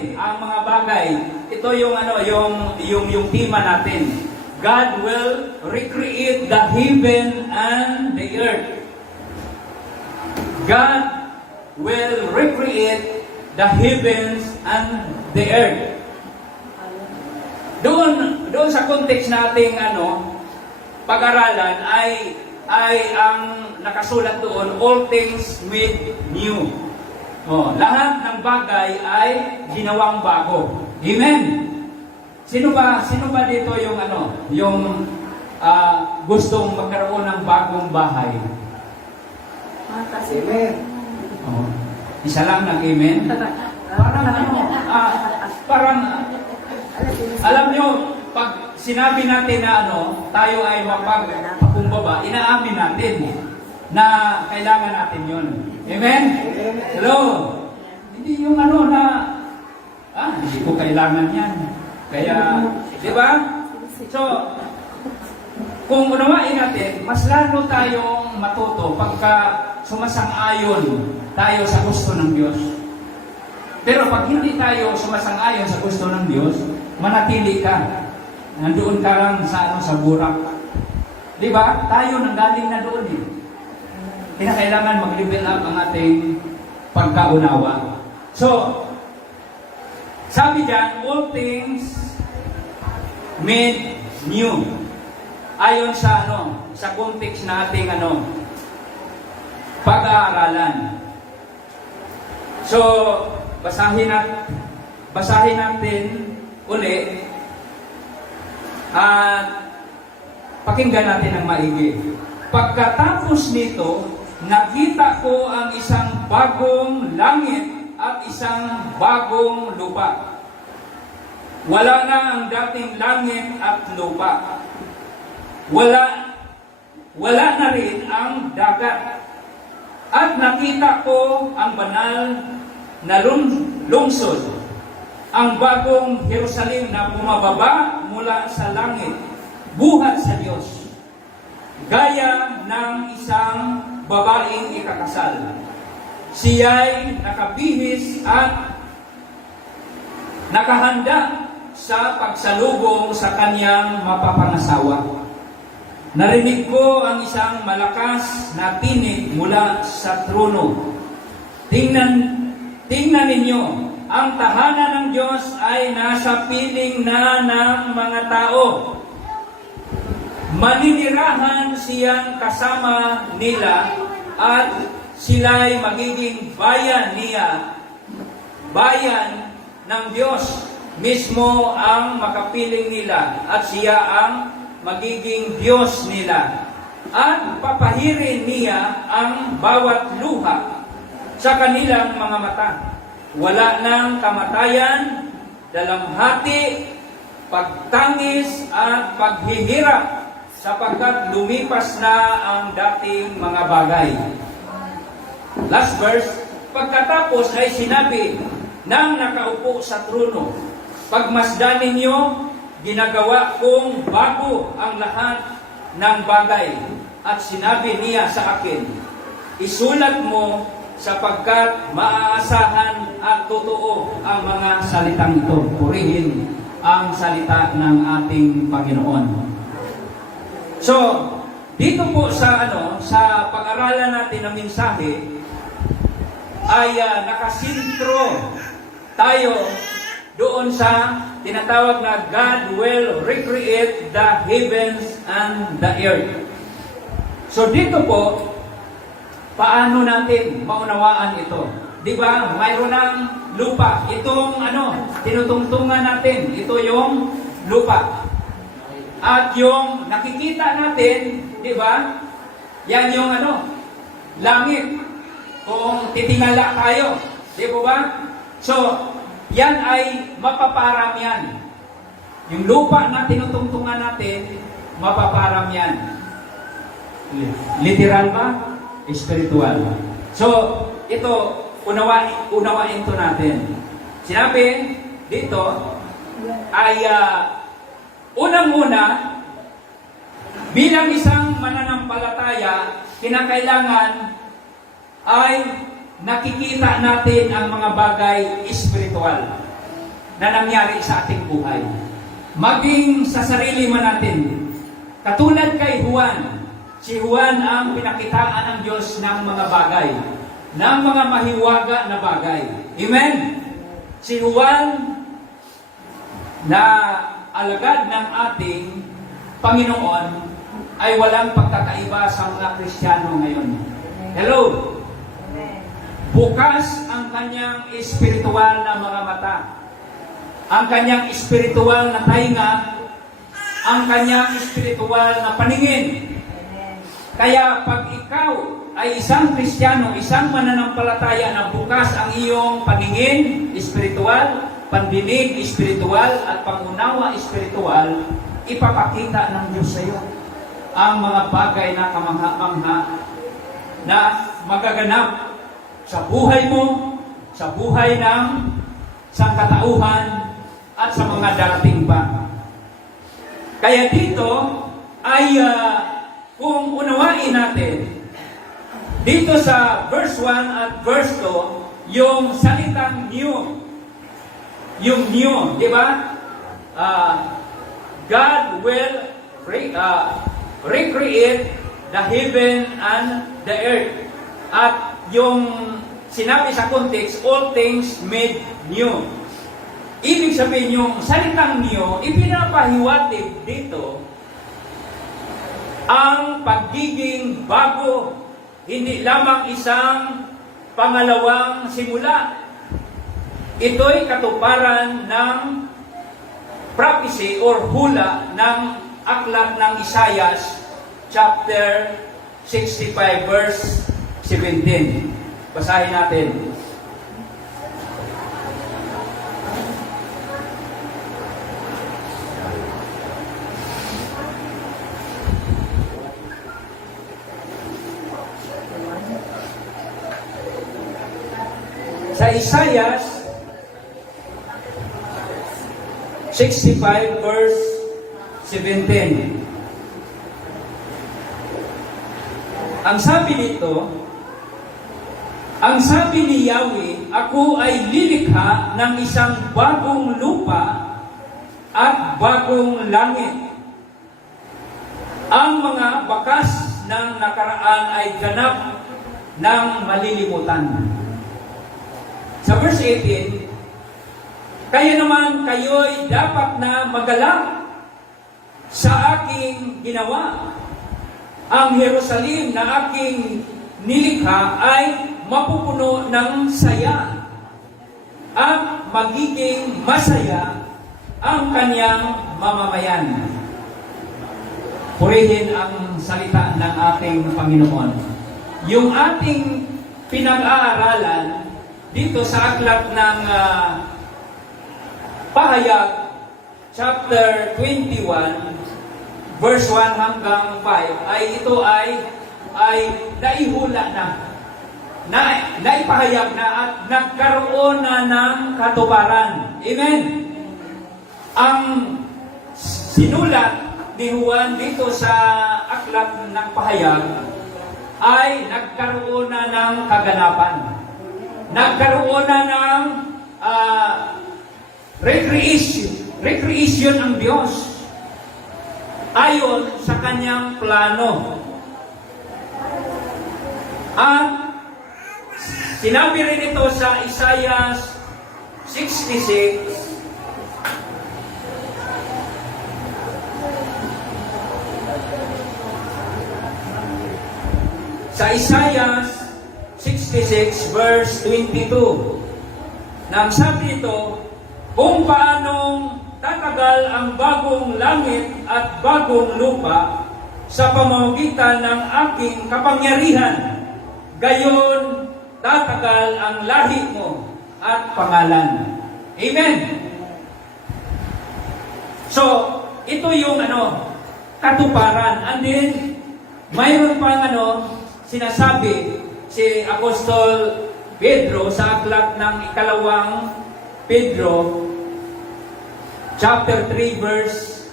natin ang mga bagay. Ito yung yung tema natin. God will recreate the heaven and the earth. God will recreate the heavens and the earth. Doon sa context nating pag-aralan ay ang nakasulat doon, all things made new. Lahat ng bagay ay ginawang bago. Amen. Sino ba dito yung gustong magkaroon ng bagong bahay? Amen. Isa lang ng amen. Parang alam nyo, pag sinabi natin na tayo ay mapagpakumbaba, inaamin natin na kailangan natin yun. Amen? Hello? Hindi yung hindi ko kailangan yan. Kaya, di ba? So, kung unawain natin, mas lalo tayong matuto pagka sumasang-ayon tayo sa gusto ng Diyos. Pero pag hindi tayo sumasang-ayon sa gusto ng Diyos, manatili ka. Nandoon ka lang sa burak. Di ba? Tayo nanggaling na doon eh. Kailangan mag-level up ang ating pagkaunawa. So, sabi diyan, all things made new. Ayon sa sa context na ating pag-aaralan. So, basahin natin uli at pakinggan natin ang maigi. Pagkatapos nito, nakita ko ang isang bagong langit at isang bagong lupa. Wala na ang dating langit at lupa. Wala na rin ang dagat. At nakita ko ang banal na lungsod, ang bagong Jerusalem na bumababa mula sa langit, buhat sa Diyos, gaya ng isang babaeng ikakasal. Siya'y nakabihis at nakahanda sa pagsalubong sa kanyang mapapangasawa. Narinig ko ang isang malakas na tinig mula sa trono. Tingnan ninyo, ang tahanan ng Diyos ay nasa piling na ng mga tao. Maninirahan siyang kasama nila at sila'y magiging bayan niya. Bayan ng Diyos mismo ang makapiling nila at siya ang magiging Diyos nila. At papahirin niya ang bawat luha sa kanilang mga mata. Wala nang kamatayan, dalamhati, pagtangis at paghihirap, sapagkat lumipas na ang dating mga bagay. Last verse, pagkatapos ay sinabi ng nakaupo sa trono, pagmasdan ninyo, ginagawa kong bago ang lahat ng bagay. At sinabi niya sa akin, isulat mo sapagkat maaasahan at totoo ang mga salitang ito. Purihin ang salita ng ating Panginoon. So, dito po sa sa pag-aralan natin ng mensahe ay nakasintro tayo doon sa tinatawag na God will recreate the heavens and the earth. So dito po, paano natin maunawaan ito? Di ba? Mayroon ng lupa. Itong tinutungtungan natin, ito yung lupa. At yung nakikita natin, di ba? Yan yung langit. Kung titingala tayo, di ba? So, yan ay mapaparam yan. Yung lupa na tinutungtungan natin, mapaparam yan. Literal ba? Spiritual. So, ito, unawain to natin. Sinabi dito ay unang-una, bilang isang mananampalataya, kinakailangan ay nakikita natin ang mga bagay espiritual. na nangyari sa ating buhay. Maging sa sarili man natin. Katulad kay Juan, si Juan ang pinakitaan ng Diyos ng mga bagay, ng mga mahiwaga na bagay. Amen? Si Juan na alagad ng ating Panginoon ay walang pagkakaiba sa mga Kristiyano ngayon. Hello? Bukas ang kanyang espiritual na mga mata, ang kanyang espiritual na tainga, ang kanyang espiritual na paningin. Kaya pag ikaw ay isang Kristiyano, isang mananampalataya na bukas ang iyong paningin espiritual, pandinig espiritual, at pangunawa espiritual, ipapakita ng Diyos sa iyo ang mga bagay na kamangha-mangha na magaganap sa buhay mo, sa buhay ng sangkatauhan, at sa mga darating pa. Kaya dito ay kung unawain natin dito sa verse 1 at verse 2, yung salitang new, yung new, di ba? God will recreate the heaven and the earth. At yung sinabi sa context, all things made new. Ibig sabihin yung salitang new, ipinapahiwatig dito ang pagiging bago, hindi lamang isang pangalawang simula. Ito'y katuparan ng prophecy or hula ng aklat ng Isaias chapter 65 verse 17. Basahin natin. Sa Isaiah 65 verse 17. Ang sabi nito, ang sabi ni Yahweh, ako ay lilikha ng isang bagong lupa at bagong langit. Ang mga bakas ng nakaraan ay ganap ng malilimutan. Sa verse 18, kaya naman kayo'y dapat na magalak sa aking ginawa. Ang Jerusalem na aking nilikha ay mapupuno ng saya at magiging masaya ang kanyang mamamayan. Purihin ang salita ng ating Panginoon. Yung ating pinag-aaralan dito sa aklat ng Pahayag, chapter 21, verse 1 hanggang 5, ay ito ay naihula na naipahayag na at nagkaroon na ng katuparan. Amen? Ang sinulat ni Juan dito sa aklat ng Pahayag ay nagkaroon na ng kaganapan. Nagkaroon na ng recreation ang Diyos ayon sa kanyang plano. At sinabi rin ito sa Isaiah 66, sa Isaiah 66 verse 22, nang sabi ito, kung paanong tatagal ang bagong langit at bagong lupa sa pamamagitan ng aking kapangyarihan, gayon tatagal ang lahi mo at pangalan. Amen? So, ito yung katuparan. And then, mayroon pang sinasabi si Apostol Pedro sa aklat ng ikalawang Pedro, chapter 3, verse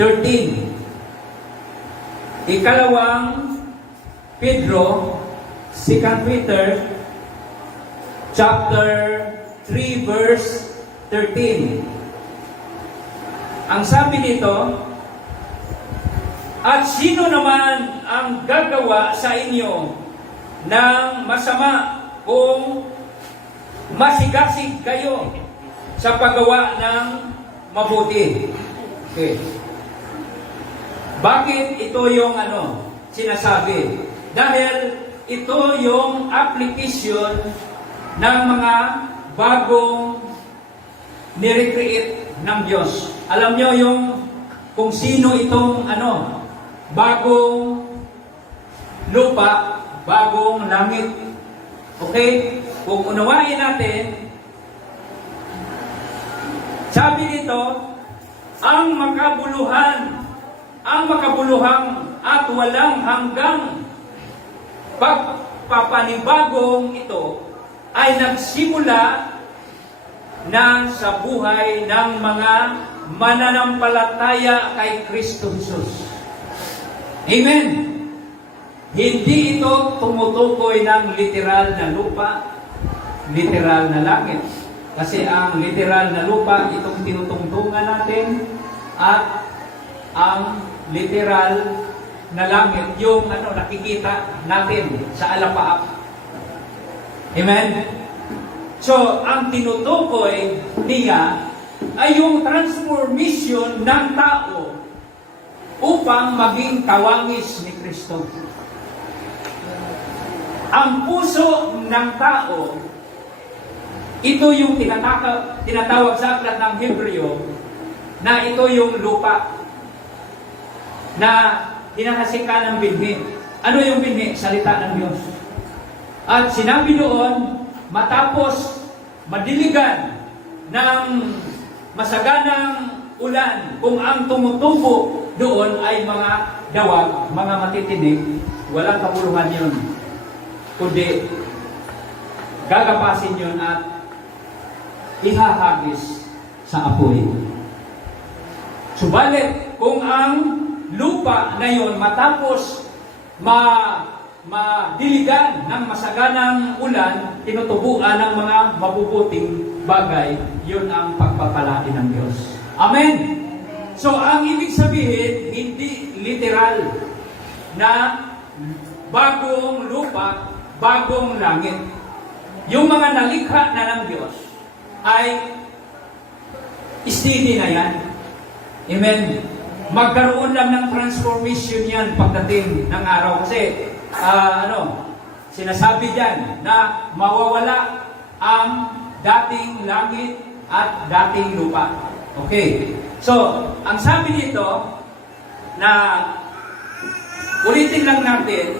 13. Ikalawang Pedro, 2 Peter, chapter 3, verse 13. Ang sabi dito, at sino naman ang gagawa sa inyo ng masama kung masigasig kayo sa paggawa ng mabuti? Okay. Bakit ito yung sinasabi? Dahil ito yung application ng mga bagong nirecreate ng Diyos. Alam nyo yung kung sino itong bagong lupa, bagong langit. Okay? Kung unawain natin, sabi dito, ang makabuluhang at walang hanggang pagpapanibagong ito ay nagsimula na sa buhay ng mga mananampalataya kay Kristo Jesus. Amen! Hindi ito tumutukoy ng literal na lupa, literal na langit. Kasi ang literal na lupa, itong tinutungtungan natin, at ang literal na langit, yung nakikita natin sa alapaap. Amen? So, ang tinutukoy niya ay yung transformation ng tao upang maging kawangis ni Kristo. Ang puso ng tao, ito yung tinatawag sa aklat ng Hebreo na ito yung lupa na hinahasikan ng binhi. Ano yung binhi? Salita ng Diyos. At sinabi doon, matapos madiligan ng masaganang ulan, kung ang tumutubo doon ay mga dawag, mga matitinig, walang kabuluhan yun. Kundi gagapasin yun at ihahagis sa apoy. Subalit, kung ang lupa na yun matapos madiligan ng masaganang ulan, tinutubuan ng mga mabubuting bagay, yun ang pagpapalain ng Diyos. Amen? So, ang ibig sabihin, hindi literal na bagong lupa, bagong langit. Yung mga nalikha na ng Diyos ay steady na yan. Amen? Magkaroon lang ng transformation yan pagdating ng araw. Kasi, sinasabi dyan na mawawala ang dating langit at dating lupa. Okay. So, ang sabi dito, na ulitin lang natin,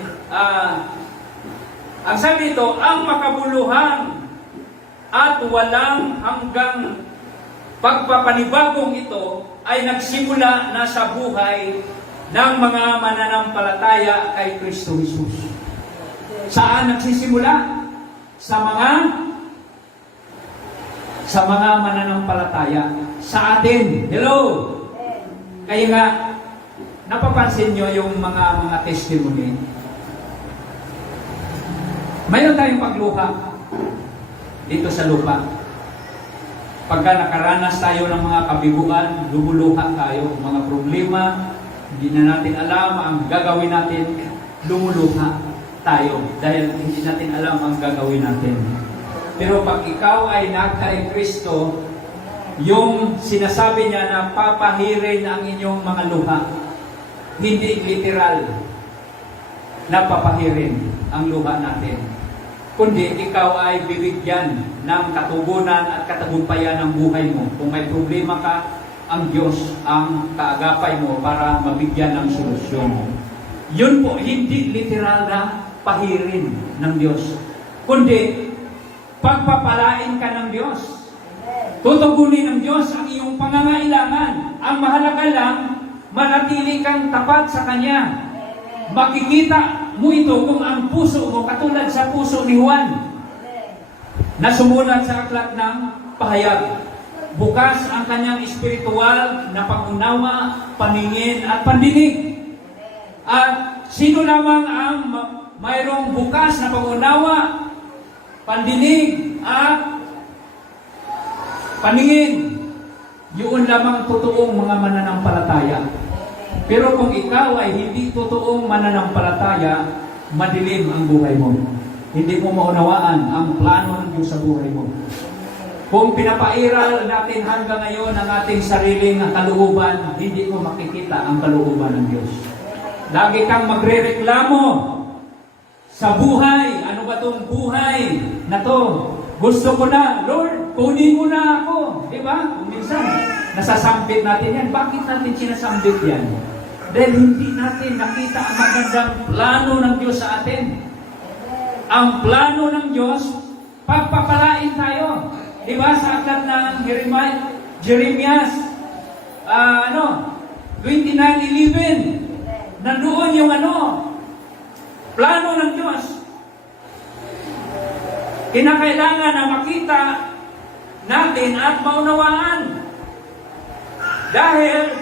ang sabi dito, ang makabuluhan at walang hanggang pagpapanibagong ito ay nagsimula na sa buhay ng mga mananampalataya kay Kristo Jesus. Saan nagsisimula? Sa mga mananampalataya. Sa atin. Hello! Kaya nga, napapansin nyo yung mga testimony. Mayroon tayong pagluha dito sa lupa. Pagka nakaranas tayo ng mga kabiguan, lumuluha tayo. Mga problema, hindi na natin alam ang gagawin natin, lumuluha tayo. Dahil hindi natin alam ang gagawin natin. Pero pag ikaw ay nagkay Kristo, yung sinasabi niya na papahirin ang inyong mga luha, hindi literal na papahirin ang luha natin, kundi ikaw ay bibigyan ng katugunan at katagumpayan ng buhay mo. Kung may problema ka, ang Diyos ang kaagapay mo para mabigyan ng solusyon. Yun po, hindi literal na pahirin ng Diyos, kundi pagpapalain ka ng Diyos. Tutugunin ng Diyos ang iyong pangangailangan. Ang mahalaga lang, manatili kang tapat sa Kanya. Makikita mo ito kung ang puso mo, katulad sa puso ni Juan, na sumulat sa aklat ng pahayag. Bukas ang kanyang espiritual na pangunawa, paningin at pandinig. At sino lamang ang mayroong bukas na pangunawa, pandinig at paningin, yun lamang totoong mga mananampalataya. Pero kung ikaw ay hindi totoong mananampalataya, madilim ang buhay mo. Hindi mo maunawaan ang plano ng Diyos sa buhay mo. Kung pinapairal natin hanggang ngayon ang ating sariling kalooban, hindi mo makikita ang kalooban ng Diyos. Lagi kang magrereklamo sa buhay. Ano ba itong buhay na to? Gusto ko na, Lord, kunin mo na ako. Di ba? Kung minsan, nasasambit natin yan. Bakit natin sinasambit yan? Dahil hindi natin nakita ang magandang plano ng Diyos sa atin. Ang plano ng Diyos, pagpapalain tayo. Di ba? Sa aklat ng Jeremias 29:11, nandoon yung plano ng Diyos. Kinakailangan na makita natin at maunawaan. Dahil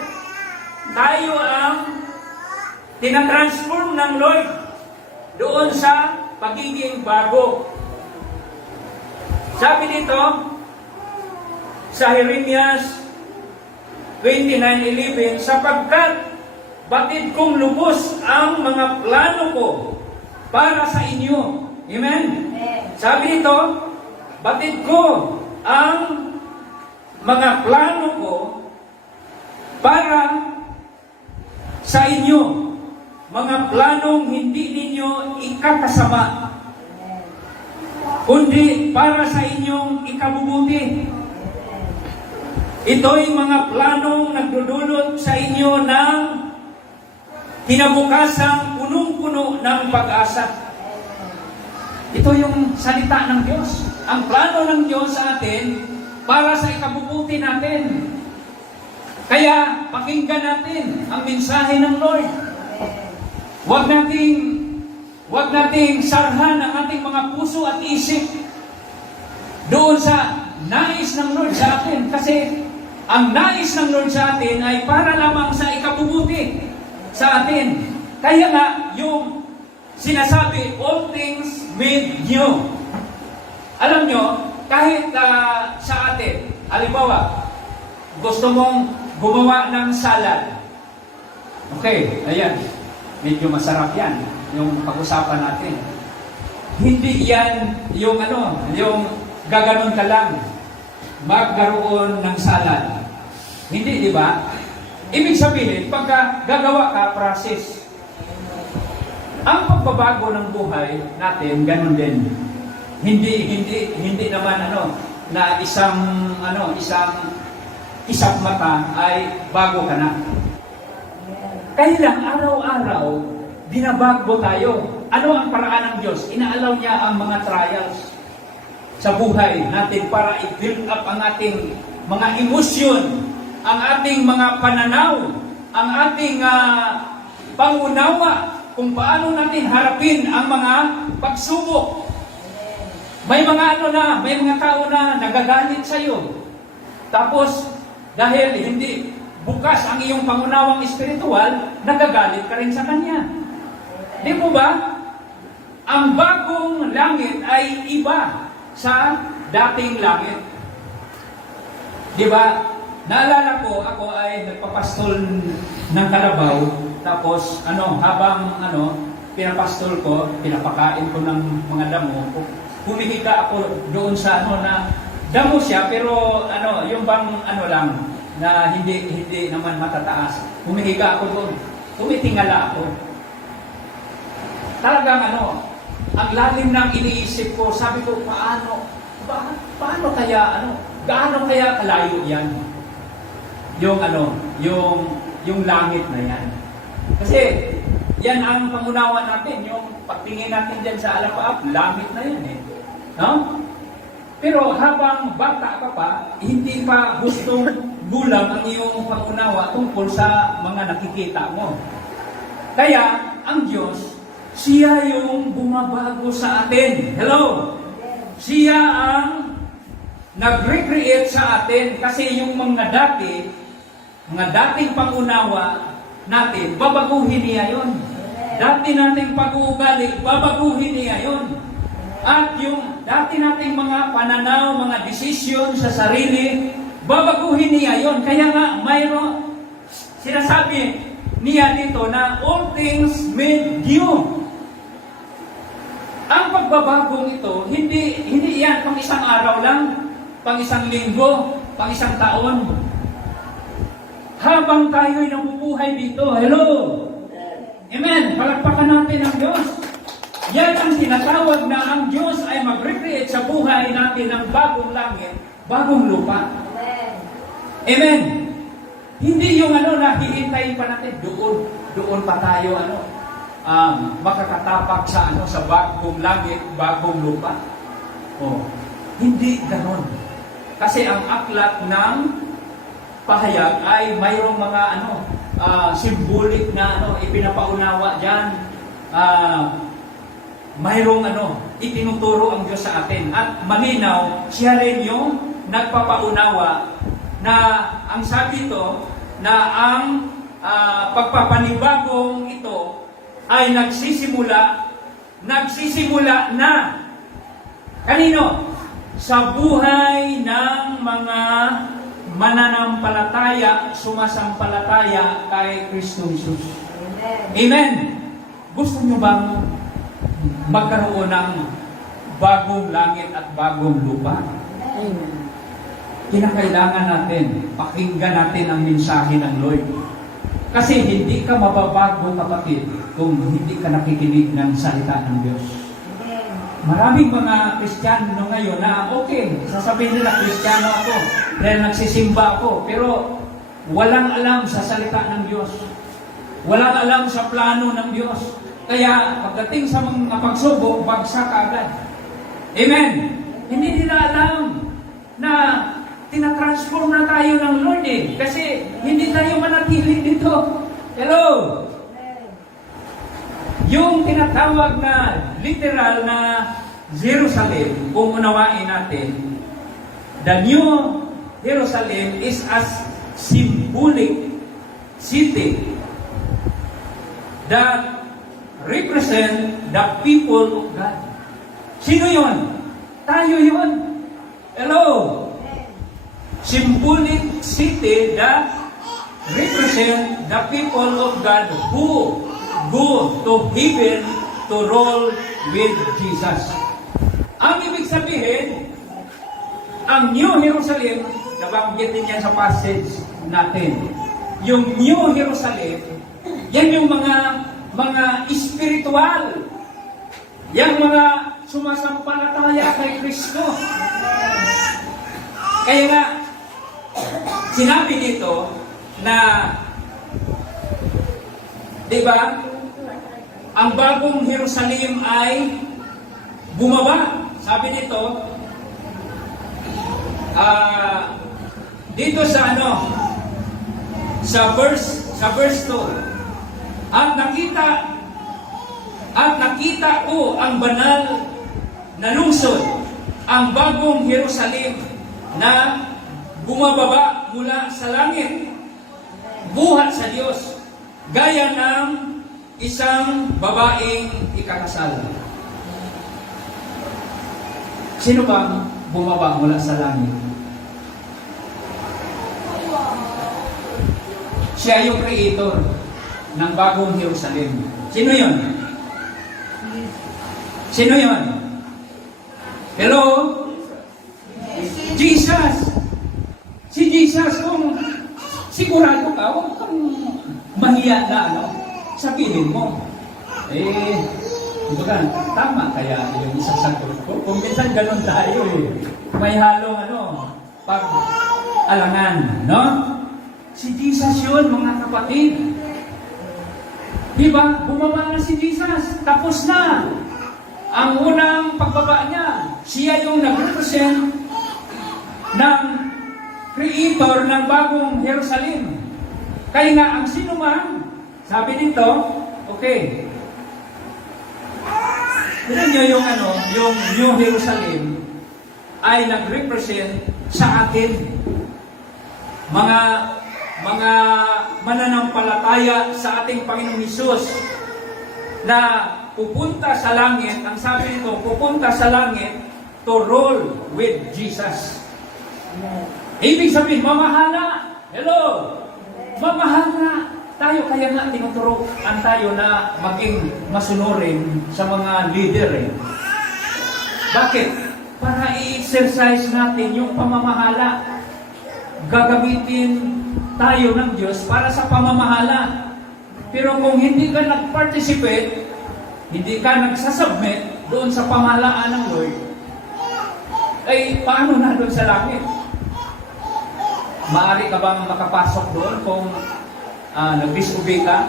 tayo ang tinatransform ng Lord doon sa pagiging bago. Sabi dito sa Jeremias 29:11, sapagkat batid kong lubos ang mga plano ko para sa inyo. Amen? Sabi dito, batid ko ang mga plano ko para sa inyo. Mga planong hindi ninyo ikakasama, kundi para sa inyong ikabubuti. Ito'y mga planong nagdudulot sa inyo ng kinabukasang punong-puno ng pag-asa. Ito yung salita ng Diyos. Ang plano ng Diyos sa atin para sa ikabubuti natin. Kaya pakinggan natin ang mensahe ng Lord. Huwag nating sarhan ang ating mga puso at isip doon sa nais ng Lord sa atin. Kasi ang nais ng Lord sa atin ay para lamang sa ikabubuti sa atin. Kaya nga, yung sinasabi, all things made new. Alam nyo, kahit sa atin, halimbawa, gusto mong gumawa ng salad. Okay, ayan. Medyo masarap yan, yung pag-usapan natin. Hindi yan yung gaganon ka lang, magkaroon ng salad. Hindi, di ba? Ibig sabihin, pagka gagawa ka, process. Ang pagbabago ng buhay natin, ganun din. Hindi naman na isang mata ay bago ka na. Kailang araw-araw, binabago tayo. Ano ang paraan ng Diyos? Inaalaw niya ang mga trials sa buhay natin para i-build up ang ating mga emosyon, ang ating mga pananaw, ang ating pangunawa kung paano natin harapin ang mga pagsubok. May mga tao na nagagalit sa iyo. Tapos, dahil hindi bukas ang iyong pangunawang espiritual, nagagalit ka rin sa kanya. Di mo ba? Ang bagong langit ay iba sa dating langit. Di ba? Naalala ko, ako ay nagpapastol ng kalabaw. Tapos, habang pinapastol ko, pinapakain ko ng mga damo, humihika ako doon sa na damo siya, pero yung bang lang, na hindi naman matataas. Humihiga ako doon. Tumitingala ako. Talagang ang lalim ng iniisip ko, sabi ko, paano kaya, gaano kaya kalayo yan? Yung langit na yan. Kasi, yan ang pangunawa natin, yung pagtingin natin dyan sa alapaap, langit na yan eh. No? Pero habang bata ka pa, hindi pa gustong gulang ang iyong pangunawa tungkol sa mga nakikita mo. Kaya, ang Diyos, siya yung bumabago sa atin. Hello? Siya ang nag-recreate sa atin kasi yung mga dating pangunawa natin, babaguhin niya yun. Dati nating pag-uugali, babaguhin niya yun. At yung dati nating mga pananaw, mga desisyon sa sarili, babaguhin niya yon. Kaya nga, mayroon, sinasabi niya dito na all things made new. Ang pagbabagong ito, hindi yan pang isang araw lang, pang isang linggo, pang isang taon. Habang tayo'y nabubuhay dito, hello! Amen! Palakpakan natin ang Diyos. Yan ang tinatawag na ang Diyos ay mag-recreate sa buhay natin ng bagong langit, bagong lupa. Amen! Hindi yung na hihintayin pa natin, doon pa tayo makakatapak sa bagong langit, bagong lupa. Hindi ganon. Kasi ang aklat ng pahayag ay mayroong mga symbolic na ipinapaunawa diyan. Mayroong itinuturo ang Diyos sa atin. At malinaw, siya rin yung nagpapaunawa na ang sabi ito na ang pagpapanibagong ito ay nagsisimula na kanino? Sa buhay ng mga mananampalataya, sumasampalataya kay Kristo Jesus. Amen. Amen. Gusto nyo bang magkaroon ng bagong langit at bagong lupa? Amen. Kinakailangan natin, pakinggan natin ang mensahe ng Lord. Kasi hindi ka mababago, kapatid, kung hindi ka nakikinig ng salita ng Diyos. Maraming mga Kristiyano ngayon na sasabihin nila Kristiyano ako dahil nagsisimba ako, pero walang alam sa salita ng Diyos. Walang alam sa plano ng Diyos. Kaya pagdating sa mga pagsubok, bagsak agad. Amen. Hindi nila alam na tinatransform na tayo ng Lord kasi hindi tayo manatili dito. Hello! Yung tinatawag na literal na Jerusalem, kung unawain natin, the New Jerusalem is a symbolic city that represent the people of God. Sino yon? Tayo yon. Hello! Symbolic city that represent the people of God who go to heaven to roll with Jesus. Ang ibig sabihin, ang New Jerusalem, nabanggit din yan sa passage natin. Yung New Jerusalem, yan yung mga spiritual. Yung mga sumasampalataya kay Kristo. Kaya nga, sinabi dito na, di ba, ang bagong Jerusalem ay bumaba. Sabi dito, dito sa sa verse 2, at nakita ko ang banal na lungsod, ang bagong Jerusalem na bumababa mula sa langit, buhat sa Diyos, gaya ng isang babaeng ikakasal. Sino bang bumaba mula sa langit? Siya yung creator ng bagong Jerusalem. Sino yun? Sino yun? Hello? Jesus! Si Jesus, kung sigurado ka, huwag kang mahiya na, sabihin mo. Ito ka, tama kaya yung isasagot ko. Kung minsan ganun tayo may halong pag-alangan, no? Si Jesus yun, mga kapatid. Diba? Bumaba na si Jesus. Tapos na. Ang unang pagbaba niya, siya yung nag-represent ng creator ng bagong Jerusalem. Kaya nga, ang sino man, sabi dito, okay, tignan nyo yung New Jerusalem ay nag-represent sa atin. Mga mananampalataya sa ating Panginoong Hesus na pupunta sa langit. Ang sabi nito, pupunta sa langit to rule with Jesus. Ibig sabihin, mamahala. Hello? Mamahala tayo. Kaya nga tinuturoan tayo na maging masunurin sa mga leader. Bakit? Para i-exercise natin yung pamamahala. Gagamitin tayo ng Diyos para sa pamamahala. Pero kung hindi ka nag-participate, hindi ka nagsasubmit doon sa pamahalaan ng Lord, ay paano na doon sa langit? Maaari ka bang makapasok doon kung nag-disobey ka?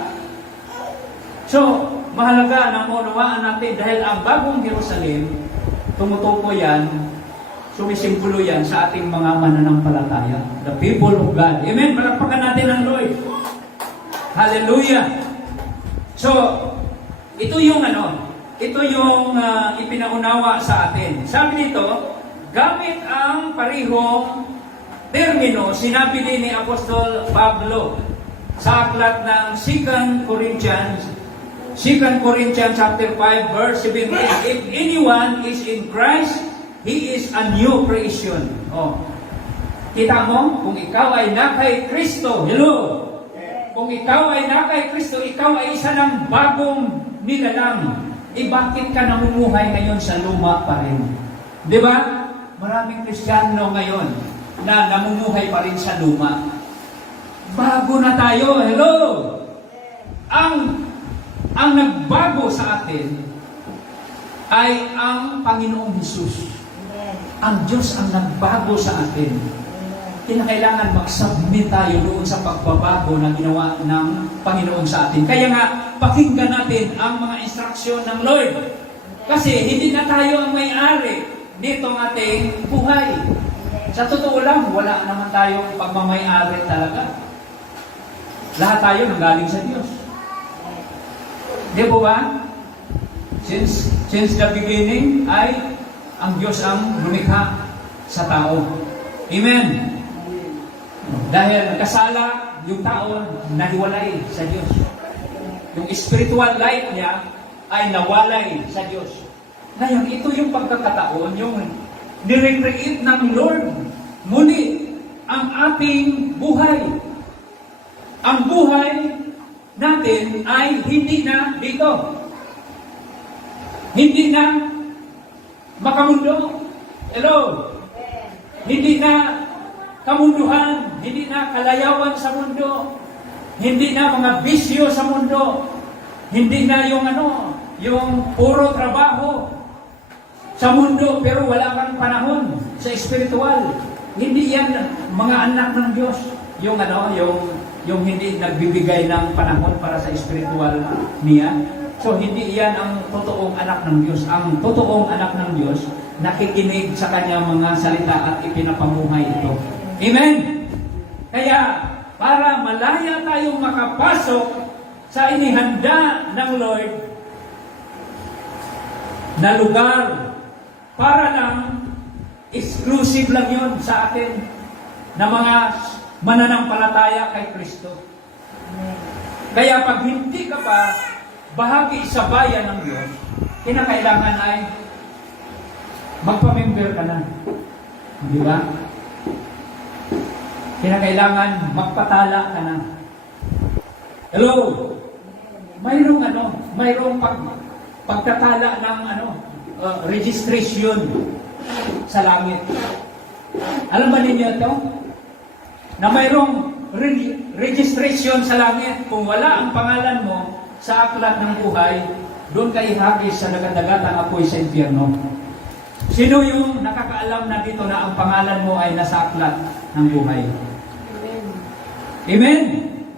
So, mahalaga na maunawaan natin dahil ang bagong Jerusalem, tumutuko yan, sumisimbolo yan sa ating mga mananampalataya. The people of God. Amen? Palakpakan natin ang Lord. Hallelujah! So, ito yung ipinaunawa sa atin. Sabi nito, gamit ang parihong termino, sinabi din ni Apostol Pablo sa aklat ng 2 Corinthians chapter 5 verse 17. If anyone is in Christ, he is a new creation. Oh. Kita mo, kung ikaw ay na kay Kristo, hello. Kung ikaw ay na kay Kristo, ikaw ay isa ng bagong nilalang. Bakit ka namumuhay ngayon sa luma pa rin? Di ba? Maraming Kristiyano ngayon na namumuhay pa rin sa luma. Bago na tayo. Hello! Ang nagbago sa atin ay ang Panginoong Hesus. Ang Diyos ang nagbago sa atin. Kinakailangan mag-submit tayo doon sa pagbabago na ginawa ng Panginoon sa atin. Kaya nga, pakinggan natin ang mga instruksyon ng Lord. Kasi hindi na tayo ang may-ari dito ang ating buhay. Sa totoo lang, wala naman tayong pagmamay-ari talaga. Lahat tayo nanggaling sa Diyos. Di po ba? Since the beginning ay ang Diyos ang lumikha sa tao. Amen. Dahil nagkasala yung tao, nahiwalay sa Diyos. Yung spiritual life niya ay nawalay sa Diyos. Ngayon, ito yung pagkakataon, yung nirecreate ng Lord muli ang ating buhay. Ang buhay natin ay hindi na dito. Hindi na makamundo. Hello? Hindi na kamunduhan, hindi na kalayawan sa mundo, hindi na mga bisyo sa mundo, hindi na yung puro trabaho sa mundo pero wala kang panahon sa espiritual. Hindi yan mga anak ng Diyos. Yung hindi nagbibigay ng panahon para sa espiritual niya. So hindi yan ang totoong anak ng Diyos. Ang totoong anak ng Diyos nakikinig sa kanyang mga salita at ipinapamuhay ito. Amen? Kaya, para malaya tayong makapasok sa inihanda ng Lord na lugar, para lang, exclusive lang yun sa atin na mga mananampalataya kay Kristo. Kaya pag hindi ka pa bahagi sa bayan ng Diyos, kinakailangan ay magpa-member ka na. Di ba? Kinakailangan magpatala ka na. Hello? Mayroong pagtatala ng registration sa langit. Alam ba ninyo ito? Na mayroong registration sa langit. Kung wala ang pangalan mo sa aklat ng buhay, doon ka ihagis sa dagat-dagatang apoy sa impyerno. Sino yung nakakaalam na dito na ang pangalan mo ay nasa aklat ng buhay? Amen?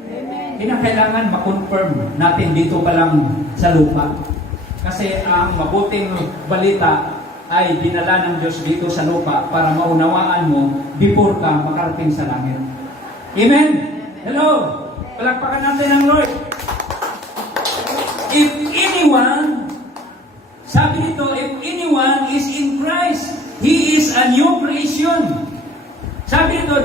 Amen? Kinakailangan ma-confirm natin dito pa lang sa lupa. Kasi ang mabuting balita ay dinala ng Diyos dito sa lupa para maunawaan mo before ka makarating sa langit. Amen? Hello? Palakpakan natin ang Lord. If anyone, sabi nito, if anyone is in Christ, he is a new creation. Sabi nito,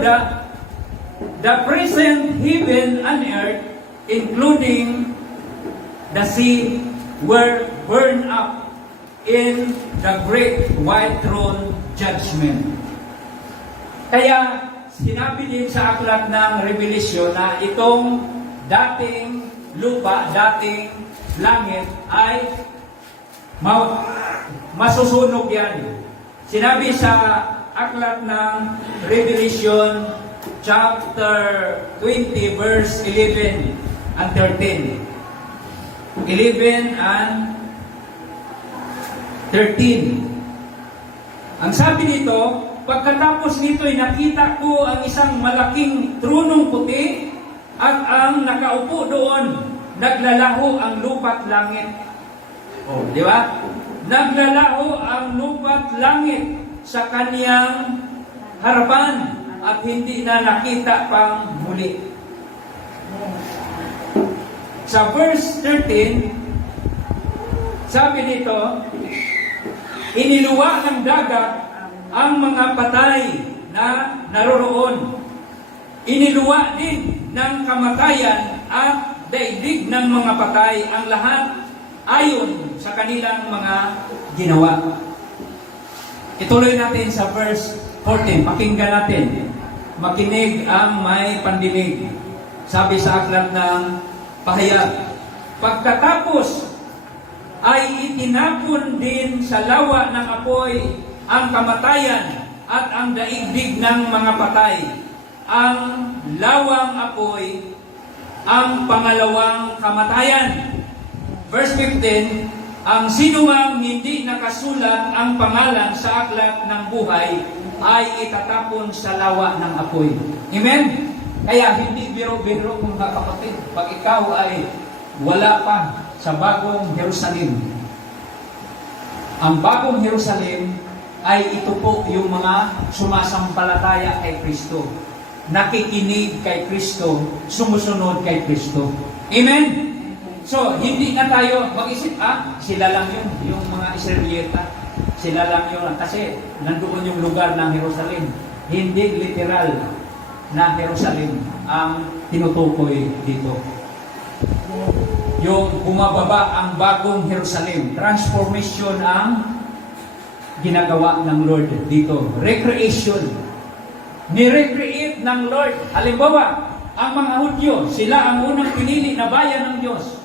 the present heaven and earth, including the sea, were burned up in the great white throne judgment. Kaya sinabi din sa aklat ng Revelation na itong dating lupa, dating langit ay masusunog yan. Sinabi sa aklat ng Revelation chapter 20 verse 11 and 13. 11 and 13. Ang sabi dito, pagkatapos nito ay nakita ko ang isang malaking trunong puti at ang nakaupo doon, naglalaho ang lupa't langit. Oh, di ba? Naglalaho ang lupa't langit sa kaniyang harapan at hindi na nakita pang muli. Sa verse 13, sabi dito, iniluwa ng dagat ang mga patay na naroroon. Iniluwa din ng kamatayan at daigdig ng mga patay ang lahat ayon sa kanilang mga ginawa. Ituloy natin sa verse 14. Pakinggan natin. Makinig ang may pandinig. Sabi sa aklat ng Pahayag, pagkatapos ay itinapon din sa lawa ng apoy ang kamatayan at ang daigdig ng mga patay. Ang lawang apoy ang pangalawang kamatayan. Verse 15, ang sinumang hindi nakasulat ang pangalan sa aklat ng buhay ay itatapon sa lawa ng apoy. Amen? Kaya hindi biro-biro mga kapatid. Pag ikaw ay wala pa sa bagong Jerusalem, ang bagong Jerusalem ay ito po yung mga sumasampalataya kay Kristo, nakikinig kay Kristo, sumusunod kay Kristo. Amen? So, hindi na tayo mag-isip, sila lang yun, yung mga Israelita. Sila lang yun, kasi nandoon yung lugar ng Jerusalem. Hindi literal na Jerusalem ang tinutukoy dito. Yung bumababa ang bagong Jerusalem. Transformation ang ginagawa ng Lord dito. Recreation. Ni-recreate ng Lord. Halimbawa, ang mga Hudyo, sila ang unang pinili na bayan ng Diyos.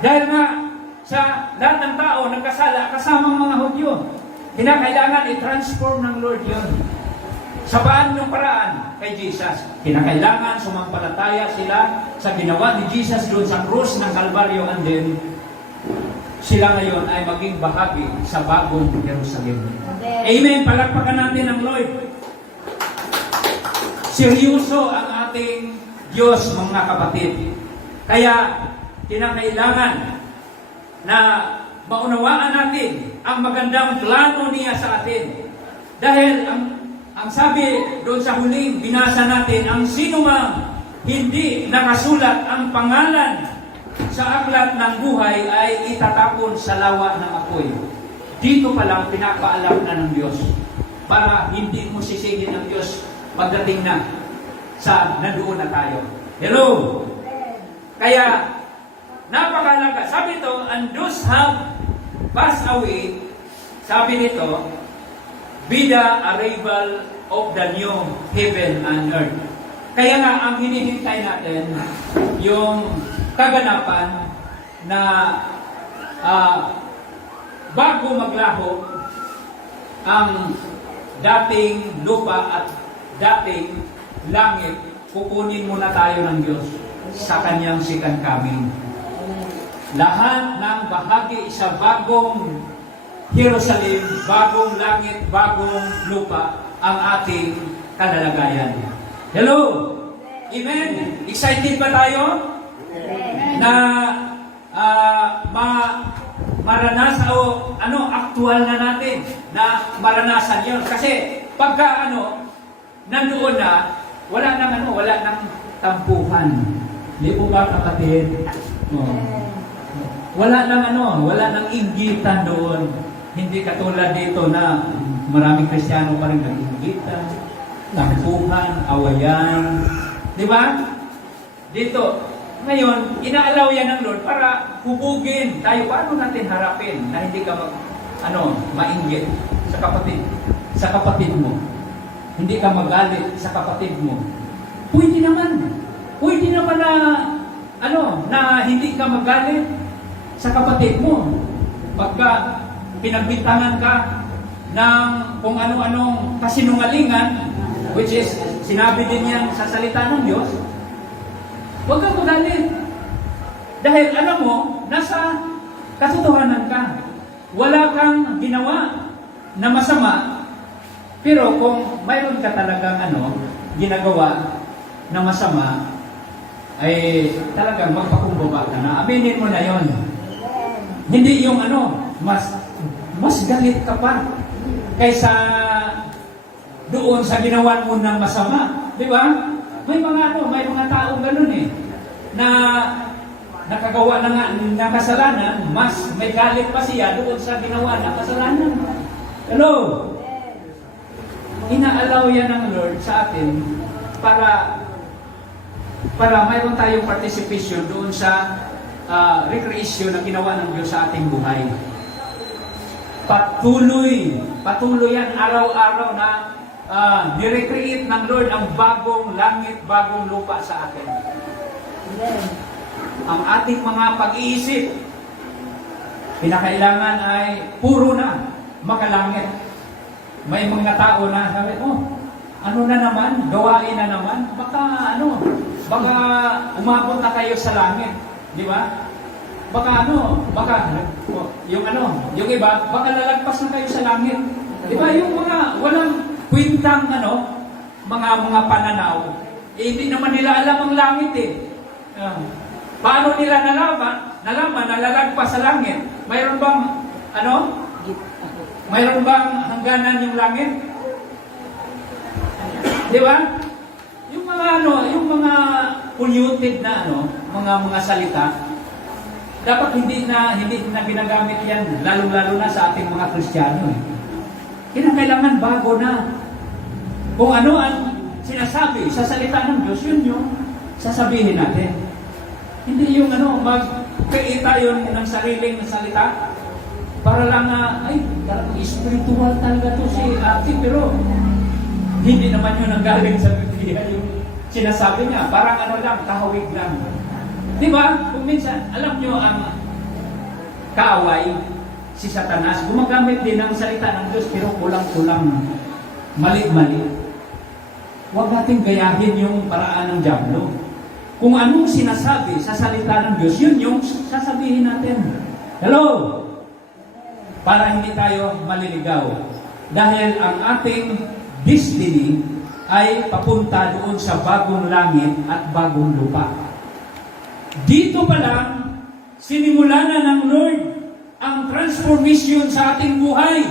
Dahil nga, sa lahat ng tao nagkasala, kasamang mga Hudyo, kinakailangan i-transform ng Lord yun. Sa paanong paraan? Kay Jesus. Kinakailangan sumampalataya sila sa ginawa ni Jesus doon sa krus ng Kalbaryo, and then sila ngayon ay maging bahagi sa bagong Jerusalem. Amen. Palakpakan natin ang Lord. Seryoso ang ating Diyos, mga kapatid. Kaya kinakailangan na maunawaan natin ang magandang plano niya sa atin. Dahil ang sabi doon sa huling binasa natin, ang sinumang hindi nakasulat ang pangalan sa aklat ng buhay ay itatapon sa lawa ng apoy. Dito pa lang pinapaalam na ng Diyos para hindi mo sisingin ng Diyos pagdating na sa nandoon na tayo. Hello? Kaya napakalaga. Sabi ito, and those have passed away, sabi nito, be the arrival of the new heaven and earth. Kaya nga, ang hinihintay natin, yung kaganapan na bago maglaho ang dating lupa at dating langit, kukunin muna tayo ng Diyos sa kanyang second coming. Lahat ng bahagi sa bagong Jerusalem, bagong langit, bagong lupa, ang ating kalalagayan. Hello? Amen? Excited ba tayo? Na maranasan o actual na natin na maranasan yun. Kasi pagka nandoon na, wala nang tampuhan. Hindi po ba, kapatid? Wala nang inggitan doon. Hindi katulad dito na maraming Kristiyano pa rin nag-inggitan, tampuhan, awayan. Di ba? Dito, ngayon, inaalaw yan ng Lord para hubugin tayo. Paano natin harapin na hindi ka mainggit sa kapatid mo. Hindi ka magalit sa kapatid mo. Pwede naman na hindi ka magalit sa kapatid mo. Pagka pinagbintangan ka ng kung ano-anong kasinungalingan, which is sinabi din yan sa salita ng Diyos, huwag kang magalit. Dahil alam mo, nasa katotohanan ka. Wala kang ginawa na masama, pero kung mayroon ka talagang ginagawa na masama, ay talagang magpakumbaba ka na. Aminin mo na yon. Hindi yung mas galit ka pa kaysa doon sa ginawa mo ng masama. Di ba? May mga taong ganun na nakagawa ng kasalanan, mas may galit pa siya doon sa ginawa ng kasalanan. Hello? Inaalaw yan ng Lord sa atin para mayroon tayong participation doon sa recreation na ginawa ng Diyos sa ating buhay. Patuloy yan araw-araw na nirecreate ng Lord ang bagong langit, bagong lupa sa atin. Amen. Ang ating mga pag-iisip, pinakailangan ay puro na makalangit. May mga tao na sabi, ano na naman, gawain na naman, baka umabot na kayo sa langit, di ba? Yung iba, baka lalagpas na kayo sa langit. Di ba? Yung mga walang kwintang mga pananaw, hindi naman nila alam ang langit paano nila nalaman na lalagpas sa langit? Mayroon bang hangganan yung langit? Di ba? Yung mga polluted na mga salita, dapat hindi na ginagamit yan, lalong-lalo na sa ating mga Kristiyano. Kailangan bago na. Kung ano ang sinasabi sa salita ng Diyos, yun yung sasabihin natin. Hindi yung mag-create tayo ng sariling salita para lang talagang spiritual talaga to si Ate, pero hindi naman yun ang galing sa Biblia yung sinasabi niya. Parang kahawig lang. Di ba? Kung minsan, alam nyo ang kaaway, si Satanas, gumagamit din ng salita ng Diyos, pero kulang-kulang, mali-mali. Huwag natin gayahin yung paraan ng dyablo. Kung anong sinasabi sa salita ng Diyos, yun yung sasabihin natin. Hello? Para hindi tayo maliligaw. Dahil ang ating destiny ay papunta doon sa bagong langit at bagong lupa. Dito pa lang, sinimula na ng Lord ang transformation sa ating buhay.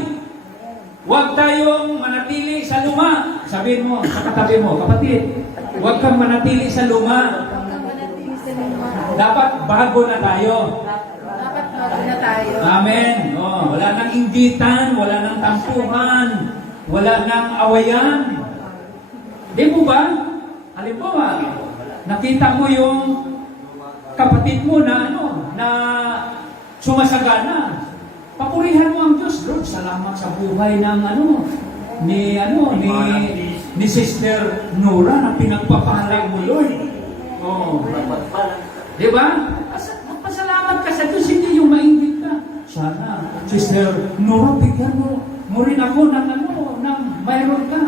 Huwag tayong manatili sa luma. Sabihin mo sa katabi mo, kapatid, huwag kang manatili sa luma. Dapat bago na tayo. Dapat bago na tayo. Amen. Wala nang inggitan, wala nang tampuhan, wala nang awayan. Di mo ba? Halimbawa, nakita mo yung kapatid mo na sumasagana. Papurihan mo ang Diyos. Lord, salamat sa buhay ng ni Sister Nora na pinagpapahalay mo, Lord. Di ba? Magpasalamat ka sa Diyos, hindi yung mainggit ka. Sana, Sister Nora, bigyan mo rin ako ng mayroon ka.